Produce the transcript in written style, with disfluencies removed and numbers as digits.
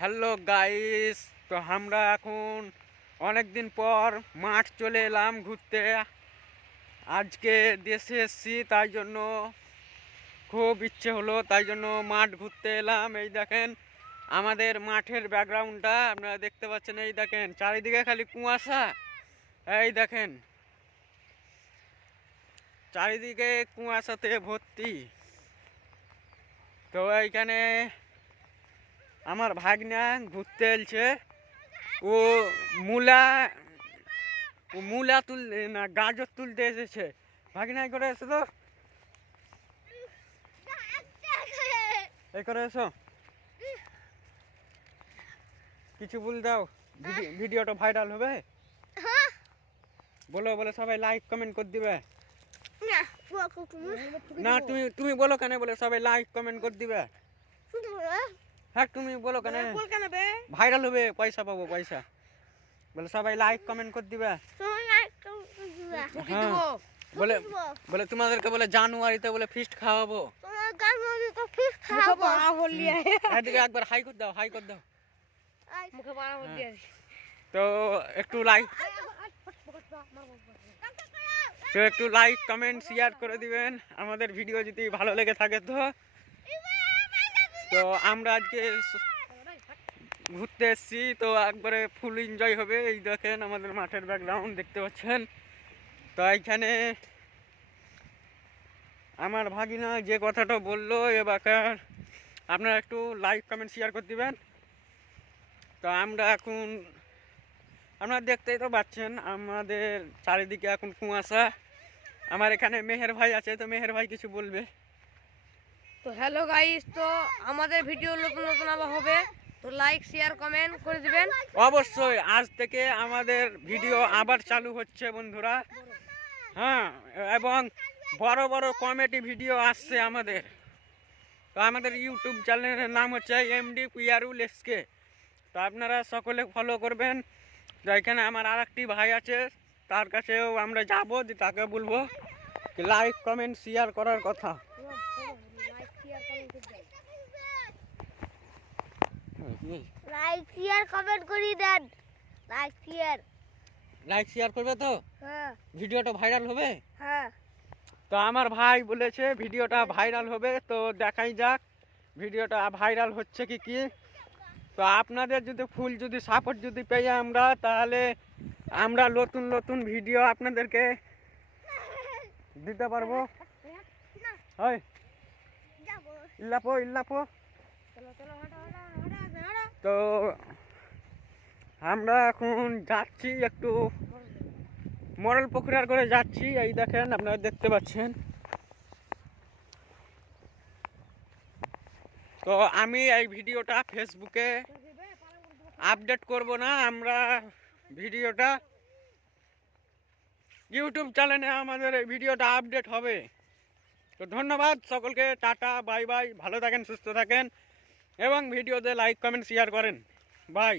Hello guys, তো আমরা এখন অনেক দিন পর মাঠ চলে এলাম ঘুরতে। আজকে দেশে এসেছি, তাই জন্য খুব ইচ্ছে হলো, তাই জন্য মাঠ ঘুরতে এলাম। এই দেখেন আমাদের মাঠের ব্যাকগ্রাউন্ডটা আপনারা দেখতে পাচ্ছেন। এই দেখেন চারিদিকে খালি কুয়াশা। এই দেখেন চারিদিকে কুয়াশাতে ভর্তি। তো এইখানে আমার ভাগ্না ঘুরতে এলছে। ও মূলা তুলতে না, গাজর তুলতে এসেছে। ভাগিনাই করে এসো তো, এই করে এসো, কিছু বল দাও। ভিডিওটা ভাইরাল হবে, বলো বলে সবাই লাইক কমেন্ট করে দিবে। না তুমি তুমি বলো কেন, বলে সবাই লাইক কমেন্ট করে দিবে। হ্যাঁ তুমি বলো কেন, ভাইরাল হবে, পয়সা পাবো পয়সা। বলে সবাই লাইক কমেন্ট করে দিবে। হ্যাঁ বলে বলে তোমাদেরকে বলে জানুয়ারিতে বলে ফিস্ট খাওয়াবো। এদিকে একবার হাই করে দাও, হাই করে দাও। তো একটু লাইক কমেন্ট শেয়ার করে দিবেন আমাদের ভিডিও যদি ভালো লেগে থাকে। তো আমরা আজকে ঘুরতে এসেছি, তো একবারে ফুল এনজয় হবে। এই দেখেন আমাদের মাঠের ব্যাকগ্রাউন্ড দেখতে পাচ্ছেন। তো এইখানে আমার ভাগিনা যে কথাটা বললো, এবার আপনারা একটু লাইক কমেন্ট শেয়ার করে দিবেন। তো আমরা এখন আপনারা দেখতেই তো পাচ্ছেন আমাদের চারিদিকে এখন কুয়াশা। আমার এখানে মেহের ভাই আছে, তো মেহের ভাই কিছু বলবে। তো হ্যালো গাইস, তো আমাদের ভিডিও নতুন নতুন আবার হবে, তো লাইক শেয়ার কমেন্ট করে দিবেন অবশ্যই। আজ থেকে আমাদের ভিডিও আবার চালু হচ্ছে বন্ধুরা। হ্যাঁ, এবং বড় বড় কমেডি ভিডিও আসছে আমাদের। তো আমাদের ইউটিউব চ্যানেলের নাম হচ্ছে এমডি পিয়ারুল এসকে। তো আপনারা সকলে ফলো করবেন। তো এখানে আমার আর একটি ভাই আছে, তার কাছেও আমরা যাবো, যে তাকে বলবো লাইক কমেন্ট শেয়ার করার কথা। লাইক শেয়ার কমেন্ট করি দেন। লাইক শেয়ার করবে তো? হ্যাঁ। ভিডিওটা ভাইরাল হবে? হ্যাঁ। তো আমার ভাই বলেছে ভিডিওটা ভাইরাল হবে, তো দেখাই যাক ভিডিওটা ভাইরাল হচ্ছে কি। তো আপনাদের যদি সাপোর্ট যদি পেয়ে আমরা, তাহলে আমরা নতুন নতুন ভিডিও আপনাদেরকে দিতে পারবো। হয় ইল্লাপো। তো আমরা এখন যাচ্ছি একটু মরল পুকুরার করে যাচ্ছি। এই দেখেন আপনারা দেখতে পাচ্ছেন। তো আমি এই ভিডিওটা ফেসবুকে আপডেট করব না, আমরা ভিডিওটা ইউটিউব চ্যানেলে আমাদের এই ভিডিওটা আপডেট হবে। তো ধন্যবাদ সকলকে, টাটা বাই বাই, ভালো থাকেন সুস্থ থাকেন এবং ভিডিওতে লাইক কমেন্ট শেয়ার করেন। বাই।